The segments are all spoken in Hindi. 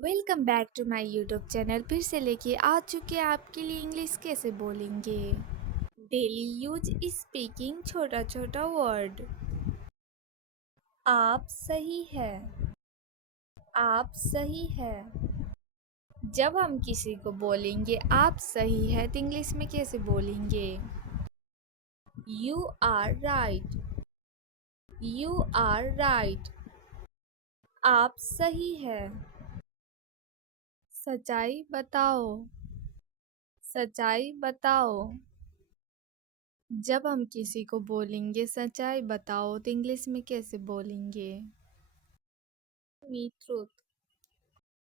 Welcome back to my YouTube channel. फिर से लेके आ चुके हैं आपके लिए इंग्लिश कैसे बोलेंगे। डेली यूज स्पीकिंग छोटा छोटा वर्ड। आप सही है। आप सही है। जब हम किसी को बोलेंगे आप सही है तो इंग्लिश में कैसे बोलेंगे। You are right. You are right. आप सही है। सच्चाई बताओ। सच्चाई बताओ। जब हम किसी को बोलेंगे सच्चाई बताओ तो इंग्लिश में कैसे बोलेंगे। Me truth.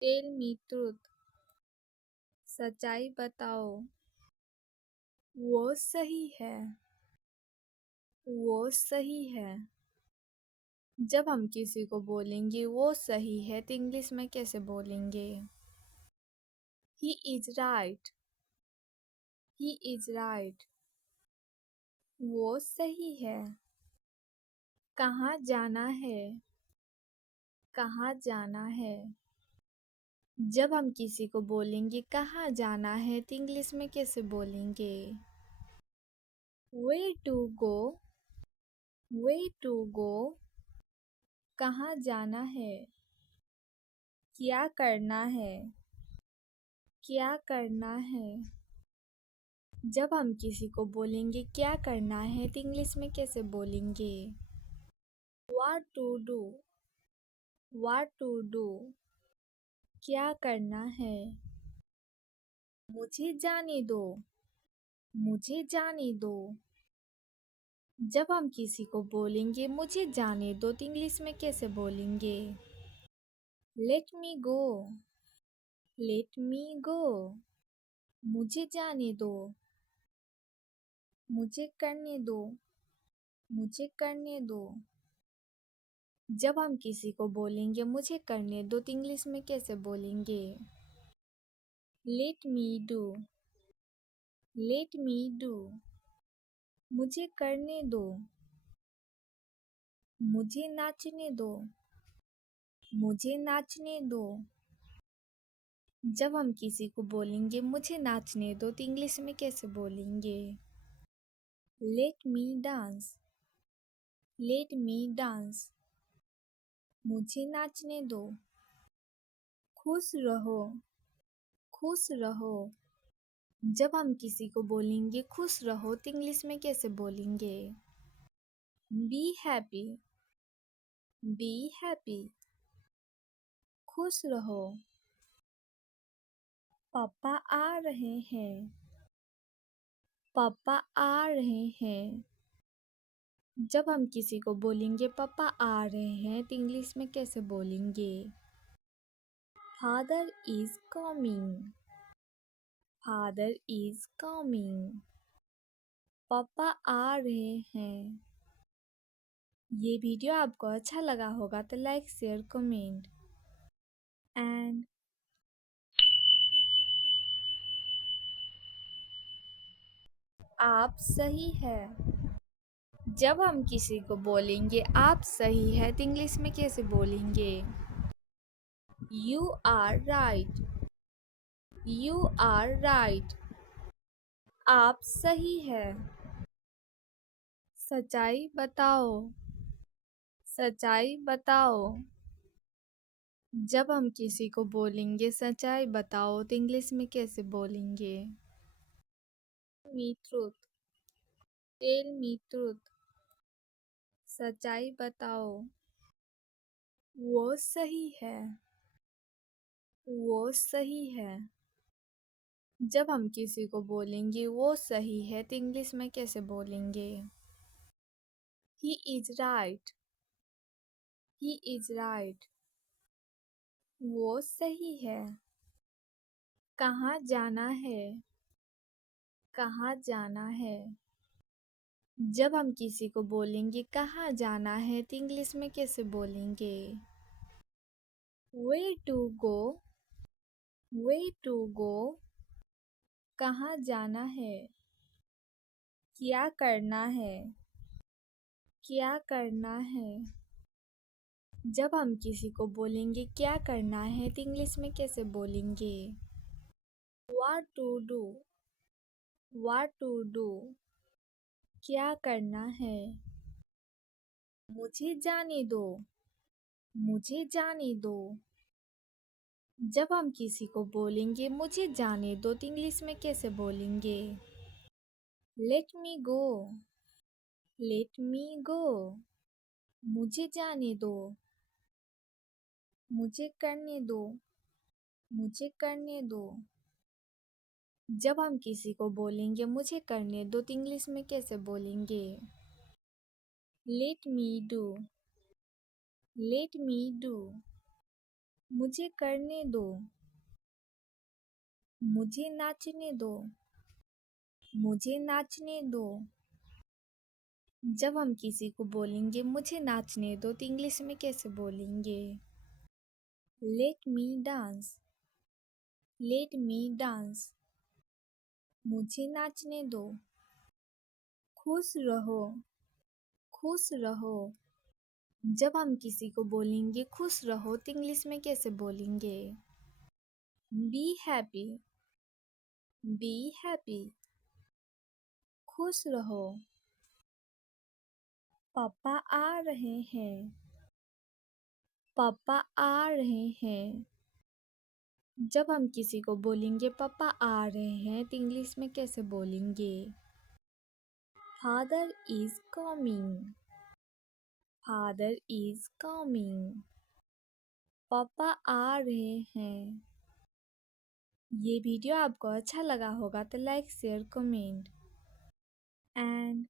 Tell me truth. सच्चाई बताओ। वो सही है। वो सही है। जब हम किसी को बोलेंगे वो सही है तो इंग्लिश में कैसे बोलेंगे। He is right. He is right. वो सही है। कहाँ जाना है। कहाँ जाना है। जब हम किसी को बोलेंगे कहाँ जाना है तो इंग्लिश में कैसे बोलेंगे। Way to go. Way to go. कहाँ जाना है। क्या करना है। क्या करना है। जब हम किसी को बोलेंगे क्या करना है तो इंग्लिश में कैसे बोलेंगे। What to do। What to do। क्या करना है। मुझे जाने दो। मुझे जाने दो। जब हम किसी को बोलेंगे मुझे जाने दो तो इंग्लिश में कैसे बोलेंगे। लेट मी गो। लेट मी गो। मुझे जाने दो। मुझे करने दो। मुझे करने दो। जब हम किसी को बोलेंगे मुझे करने दो तो इंग्लिश में कैसे बोलेंगे। Let me do. Let me do. मुझे करने दो। मुझे नाचने दो। मुझे नाचने दो। जब हम किसी को बोलेंगे मुझे नाचने दो तो इंग्लिश में कैसे बोलेंगे। Let me dance. Let me dance. मुझे नाचने दो। खुश रहो। खुश रहो। जब हम किसी को बोलेंगे खुश रहो तो इंग्लिश में कैसे बोलेंगे। Be happy. Be happy. खुश रहो। पापा आ रहे हैं। पापा आ रहे हैं। जब हम किसी को बोलेंगे पापा आ रहे हैं तो इंग्लिश में कैसे बोलेंगे। Father is coming. Father is coming. पापा आ रहे हैं। ये वीडियो आपको अच्छा लगा होगा तो लाइक शेयर कमेंट एंड आप सही है। जब हम किसी को बोलेंगे आप सही है तो इंग्लिश में कैसे बोलेंगे। You are right. You are right. आप सही है। सच्चाई बताओ। सच्चाई बताओ। जब हम किसी को बोलेंगे सच्चाई बताओ तो इंग्लिश में कैसे बोलेंगे। Me truth. Tell me truth. सच्चाई बताओ। वो सही है। वो सही है। जब हम किसी को बोलेंगे वो सही है तो इंग्लिश में कैसे बोलेंगे। He is right. He is right. वो सही है। कहाँ जाना है। कहाँ जाना है। जब हम किसी को बोलेंगे कहाँ जाना है तो इंग्लिश में कैसे बोलेंगे। Way to go. Way to go. कहाँ जाना है। क्या करना है। क्या करना है। जब हम किसी को बोलेंगे क्या करना है तो इंग्लिश में कैसे बोलेंगे? What to do? What to do? क्या करना है? मुझे जाने दो। मुझे जाने दो। जब हम किसी को बोलेंगे मुझे जाने दो तो इंग्लिश में कैसे बोलेंगे? Let me go. Let me go. मुझे जाने दो। मुझे करने दो। मुझे करने दो। जब हम किसी को बोलेंगे मुझे करने दो तो इंग्लिश में कैसे बोलेंगे? Let me do. Let me do. मुझे करने दो। मुझे नाचने दो। मुझे नाचने दो। जब हम किसी को बोलेंगे मुझे नाचने दो तो इंग्लिश में कैसे बोलेंगे? Let me dance. Let me dance. मुझे नाचने दो। खुश रहो। खुश रहो। जब हम किसी को बोलेंगे खुश रहो तो इंग्लिश में कैसे बोलेंगे? Be happy. Be happy. खुश रहो। पापा आ रहे हैं। पापा आ रहे हैं। जब हम किसी को बोलेंगे पापा आ रहे हैं तो इंग्लिश में कैसे बोलेंगे? Father is coming. Father is coming. पापा आ रहे हैं। ये वीडियो आपको अच्छा लगा होगा तो लाइक शेयर कमेंट एंड